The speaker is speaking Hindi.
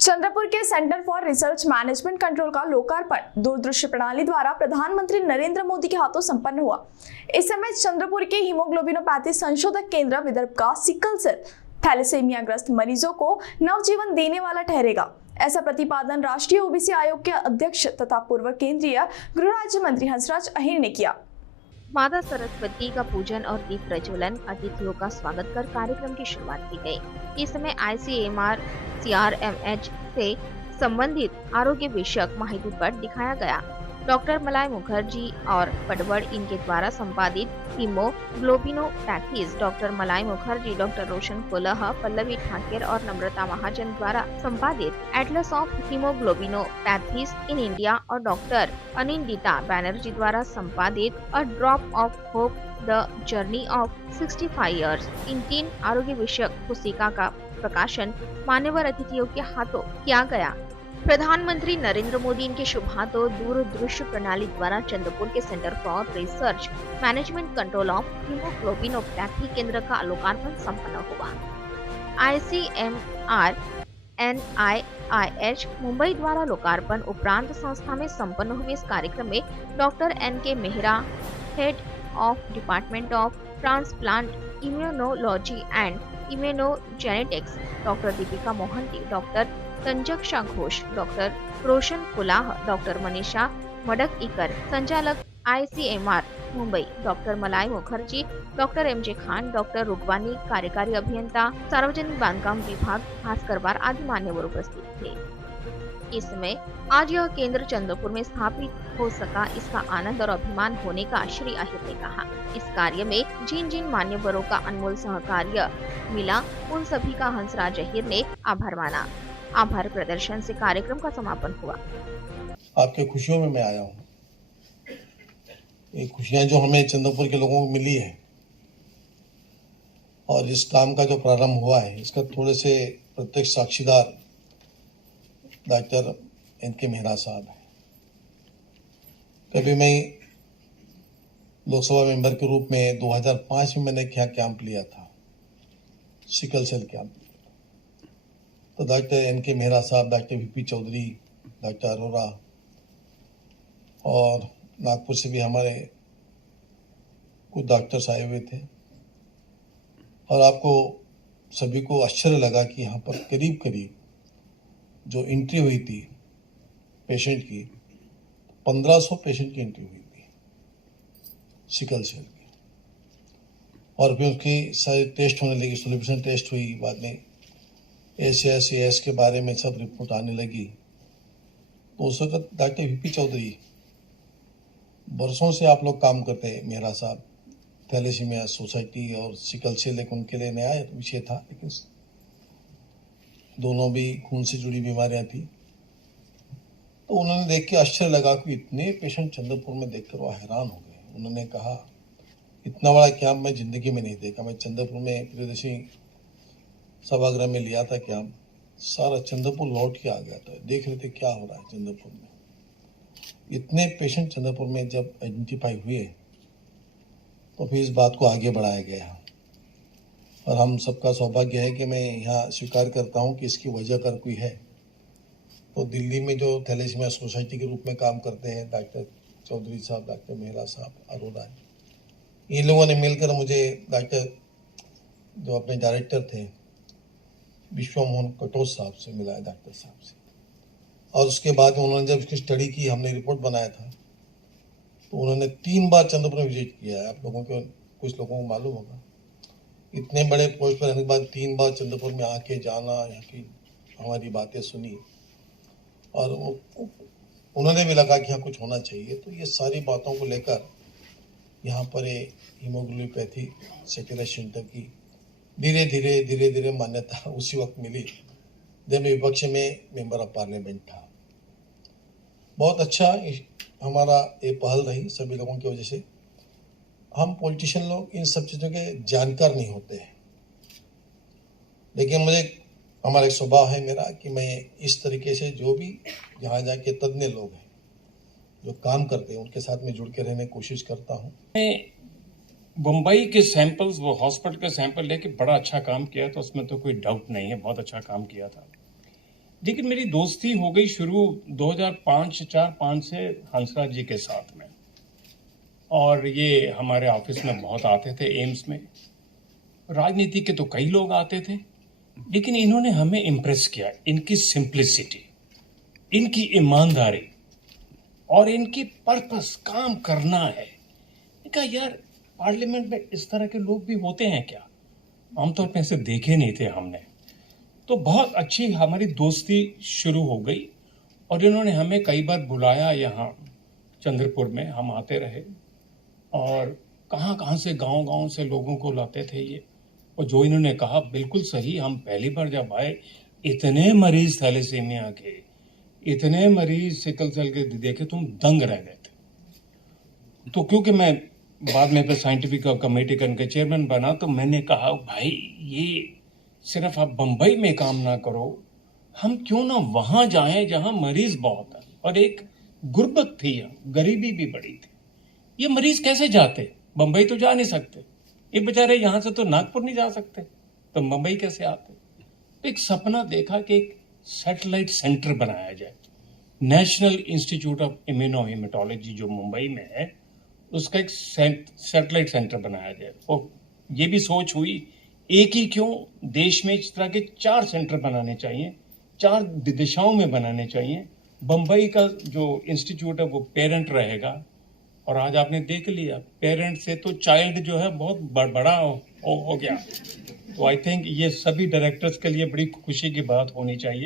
चंद्रपुर के centre for research management control का लोकार्पण दूरदृश्य प्रणाली द्वारा प्रधानमंत्री नरेंद्र मोदी के हाथों संपन्न हुआ। इस समय चंद्रपुर के हीमोग्लोबिनोपैथी संशोधक केंद्र विदर्भ का सिकल सेल थैलेसीमिया ग्रस्त मरीजों को नवजीवन देने वाला ठहरेगा। ऐसा प्रतिपादन राष्ट्रीय ओबीसी आयोग के अध्यक्ष तथा पूर्व केंद्रीय गृह राज्य मंत्री हंसराज अहीर ने किया। माता सरस्वती का पूजन और दीप प्रज्वलन, अतिथियों का स्वागत कर कार्यक्रम की शुरुआत की गई। इस समय ICMR CRMH से संबंधित आरोग्य विषयक माहिती पट दिखाया गया। डॉक्टर मलाई मुखर्जी और पटवड़ इनके द्वारा संपादित haemoglobinopathies, doctor Malay Mukherjee, doctor Roshan Colah, Pallavi Thaker और नम्रता महाजन द्वारा संपादित atlas of haemoglobinopathies in India और डॉक्टर अनिंदिता बैनर्जी द्वारा संपादित a drop of hope the journey of 65 years, इन 3 आरोग्य विषयक पुस्तिका का प्रकाशन मान्यवर अतिथियों के हाथों किया गया। प्रधानमंत्री नरेंद्र मोदी इनके शुभ हाथों दूरदृश्य प्रणाली द्वारा चंद्रपुर के centre for research management control of haemoglobinopathy केंद्र का लोकार्पण संपन्न हुआ। ICMR NIIH मुंबई द्वारा लोकार्पण उपरांत संस्था में संपन्न हुए इस कार्यक्रम में doctor NK Mehra, head of department of transplant immunology and immunogenetics, doctor Deepika Mohanty, doctor Sanjaksha Ghosh, doctor Roshan Colah, doctor Manisha Madkaikar, संचालक ICMR Mumbai, doctor Malay Mukherjee, doctor MJ Khan, doctor Rugwani, कार्यकारी अभियंता सार्वजनिक बांधकाम विभाग भास्करवार आदि मान्यवर उपस्थित थे। इस समय आज यह केंद्र चंद्रपुर में स्थापित हो सका, इसका आनंद और अभिमान होने का श्री अहीर ने कहा। इस कार्य में जिन जिन मान्यवरों का अनमोल सहकार्य मिला, उन सभी का हंसराज अहीर ने आभार माना। आभार प्रदर्शन से कार्यक्रम का समापन हुआ। आपके खुशियों में मैं आया हूँ। ये खुशियां जो हमें चंद्रपुर के लोगों को मिली है और इस काम का जो प्रारंभ हुआ है, इसका थोड़े से प्रत्यक्ष साक्षीदार डॉक्टर NK मेहरा साहब है। कभी मैं लोकसभा मेंबर के रूप में 2005 में मैंने क्या कैंप लिया था, सिकल सेल कैंप, तो डॉक्टर NK मेहरा साहब, doctor VP Chaudhary, doctor Arora और नागपुर से भी हमारे कुछ डॉक्टर्स आए हुए थे और आपको सभी को आश्चर्य लगा कि यहाँ पर करीब करीब जो एंट्री हुई थी पेशेंट की, 1500 पेशेंट की एंट्री हुई थी सिकल सेल की। और फिर उसकी सारे टेस्ट होने लगी, सोल्यूशन टेस्ट हुई, बाद में AS के बारे में सब रिपोर्ट आने लगी। तो उस वक्त डॉक्टर VP चौधरी, बरसों से आप लोग काम करते हैं, मेहरा साहब, थैलेसीमिया सोसाइटी और सिकल सेल एक उनके लिए नया विषय था, लेकिन दोनों भी खून से जुड़ी बीमारियां थी। तो उन्होंने देख के आश्चर्य लगा कि इतने पेशेंट चंद्रपुर में देखकर वो हैरान हो गए। उन्होंने कहा, इतना बड़ा कैंप मैं जिंदगी में नहीं देखा। मैं चंद्रपुर में प्रियदर्शी सभागृह में लिया था कैंप, सारा चंद्रपुर लौट के आ गया था, देख रहे थे क्या हो रहा है चंद्रपुर में। इतने पेशेंट चंद्रपुर में जब आइडेंटिफाई हुए तो फिर इस बात को आगे बढ़ाया गया और हम सबका सौभाग्य है कि मैं यहाँ स्वीकार करता हूँ कि इसकी वजह अगर कोई है तो दिल्ली में जो थैलेसीमिया सोसाइटी के रूप में काम करते हैं डॉक्टर चौधरी साहब, डॉक्टर मेहरा साहब, अरोरा, इन लोगों ने मिलकर मुझे डॉक्टर जो अपने डायरेक्टर थे विश्व मोहन कटोच साहब से मिलाया, डॉक्टर साहब से। और उसके बाद उन्होंने जब इसकी स्टडी की, हमने रिपोर्ट बनाया था, तो उन्होंने 3 बार चंद्रपुर में विजिट किया है। आप लोगों को, कुछ लोगों को मालूम होगा, इतने बड़े पोस्ट पर रहने के बाद 3 बार चंद्रपुर में आके जाना, यहाँ की हमारी बातें सुनी और उन्होंने भी लगा कि यहाँ कुछ होना चाहिए। तो ये सारी बातों को लेकर यहाँ पर हीमोग्लोबिनोपैथी सेक्युलर सेंटर की धीरे धीरे मान्यता उसी वक्त मिली जब मैं विपक्ष में मेंबर ऑफ पार्लियामेंट था। बहुत अच्छा हमारा ये पहल रही सभी लोगों की वजह से। हम पॉलिटिशियन लोग इन सब चीज़ों के जानकार नहीं होते हैं, लेकिन मुझे, हमारा एक स्वभाव है मेरा कि मैं इस तरीके से जो भी जहाँ जाके तज्ञ लोग हैं जो काम करते हैं उनके साथ में जुड़ के रहने की कोशिश करता हूँ। मुंबई के सैंपल्स, वो हॉस्पिटल के सैंपल लेके बड़ा अच्छा काम किया, तो उसमें तो कोई डाउट नहीं है, बहुत अच्छा काम किया था। लेकिन मेरी दोस्ती हो गई शुरू 2005 से हंसराज जी के साथ में, और ये हमारे ऑफिस में बहुत आते थे एम्स में। राजनीति के तो कई लोग आते थे, लेकिन इन्होंने हमें इम्प्रेस किया, इनकी सिंप्लिसिटी, इनकी ईमानदारी और इनकी पर्पस, काम करना है। इनका यार पार्लियामेंट में इस तरह के लोग भी होते हैं क्या? आमतौर पर ऐसे देखे नहीं थे हमने। तो बहुत अच्छी हमारी दोस्ती शुरू हो गई और इन्होंने हमें कई बार बुलाया यहाँ चंद्रपुर में, हम आते रहे और कहाँ से गांव से लोगों को लाते थे ये। और जो इन्होंने कहा बिल्कुल सही, हम पहली बार जब आए इतने मरीज थैलेसीमिया के, इतने मरीज सिकल सेल के देखे तुम दंग रह गए थे। तो क्योंकि मैं बाद में फिर साइंटिफिक कमेटी का चेयरमैन बना, तो मैंने कहा भाई ये सिर्फ आप बम्बई में काम ना करो, हम क्यों ना वहां जाएं जहां मरीज बहुत है। और एक गुर्बत थी, गरीबी भी बड़ी थी। ये मरीज कैसे जाते? बम्बई तो जा नहीं सकते, ये बेचारे यहाँ से तो नागपुर नहीं जा सकते, तो मुंबई कैसे आते? तो एक सपना देखा कि एक सैटेलाइट सेंटर बनाया जाए, नेशनल इंस्टीट्यूट ऑफ इम्यूनोहेमेटोलॉजी जो मुंबई में है, उसका एक सैटेलाइट सेंटर बनाया जाए। और ये भी सोच हुई एक ही क्यों, देश में इस तरह के 4 सेंटर बनाने चाहिए, 4 दिशाओं में बनाने चाहिए। बम्बई का जो इंस्टीट्यूट है वो पेरेंट रहेगा, और आज आपने देख लिया पेरेंट से तो चाइल्ड जो है बहुत बड़ा हो गया। तो आई थिंक ये सभी डायरेक्टर्स के लिए बड़ी खुशी की बात होनी चाहिए।